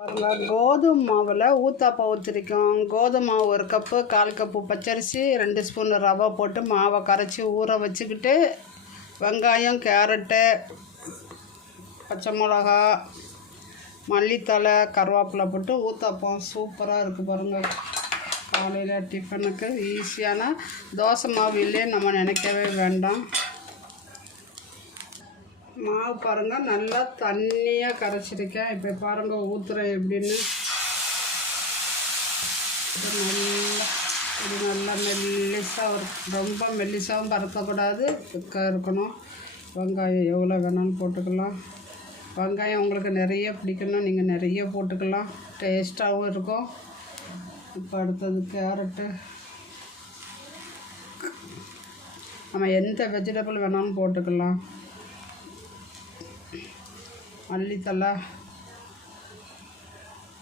பாருங்க கோதுமை மாவில் ஊத்தாப்பா ஊற்றிருக்கோம் கோதுமை மாவு ஒரு கப்பு கால் கப்பு பச்சரிசி ரெண்டு ஸ்பூன் ரவை போட்டு மாவை கரைச்சி ஊற வச்சுக்கிட்டு வெங்காயம் கேரட்டு பச்சை மிளகா மல்லித்தழை கருவேப்பிலை போட்டு ஊத்தாப்பம். சூப்பராக இருக்குது பாருங்கள் காலையில் டிஃபனுக்கு ஈஸியான தோசை மாவு இல்லையே நம்ம நினைக்கவே வேண்டாம். மாவு பாருங்கள் நல்லா தண்ணியாக கரைச்சிருக்கேன். இப்போ பாருங்கள் ஊற்றுறேன் எப்படின்னு. இது நல்லா இது நல்லா மெல்லிசாக ரொம்ப மெல்லிசாகவும் பரத்தக்கூடாது. திக்காக இருக்கணும். வெங்காயம் எவ்வளோ வேணாலும் போட்டுக்கலாம். வெங்காயம் உங்களுக்கு நிறைய பிடிக்கணும் நீங்கள் நிறைய போட்டுக்கலாம். டேஸ்ட்டாகவும் இருக்கும். இப்போ அடுத்தது கேரட்டு. நம்ம எந்த வெஜிடபிள் வேணாலும் போட்டுக்கலாம். மல்லித்தலை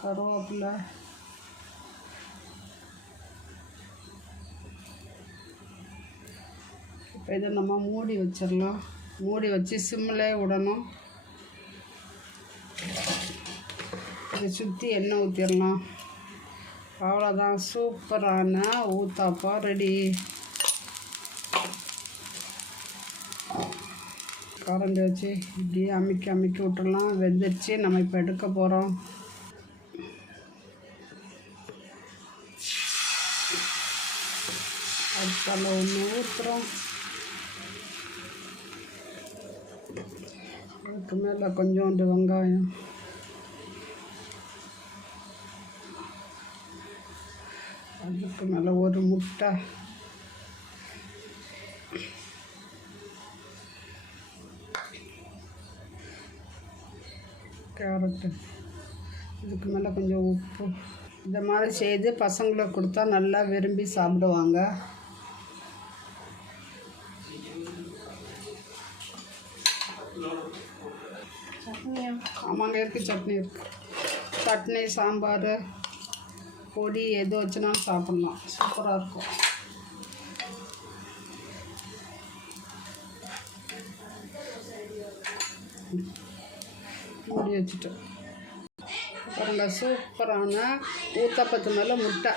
கருவேப்பிலை இப்போ இதை நம்ம மூடி வச்சிடலாம். மூடி வச்சு சிம்மில் விடணும். இதை சுற்றி எண்ணெய் ஊற்றிடலாம் அவ்வளோதான் சூப்பரான ஊத்தாப்பா ரெடி. கரண்டி வச்சு இப்படியே அமுக்கி அமைக்க விட்டுடலாம். வெந்துருச்சு. நம்ம இப்போ எடுக்க போகிறோம் அடுத்தால ஒன்று ஊற்றுறோம் அதுக்கு மேலே கொஞ்சோண்டு வெங்காயம். அதுக்கு மேலே ஒரு முட்டை. கேரட்டு. இதுக்கு மேலே கொஞ்சம் உப்பு. இந்த மாதிரி செய்து பசங்களுக்கு கொடுத்தா நல்லா விரும்பி சாப்பிடுவாங்க. ஆமாங்க இருக்குது சட்னி இருக்குது சட்னி சாம்பார் பொடி எது வச்சுனாலும் சாப்பிட்லாம். சூப்பராக இருக்கும். மூடி வச்சுட்டு பாருங்க சூப்பரான ஊத்தப்பத்து மேலே முட்டை.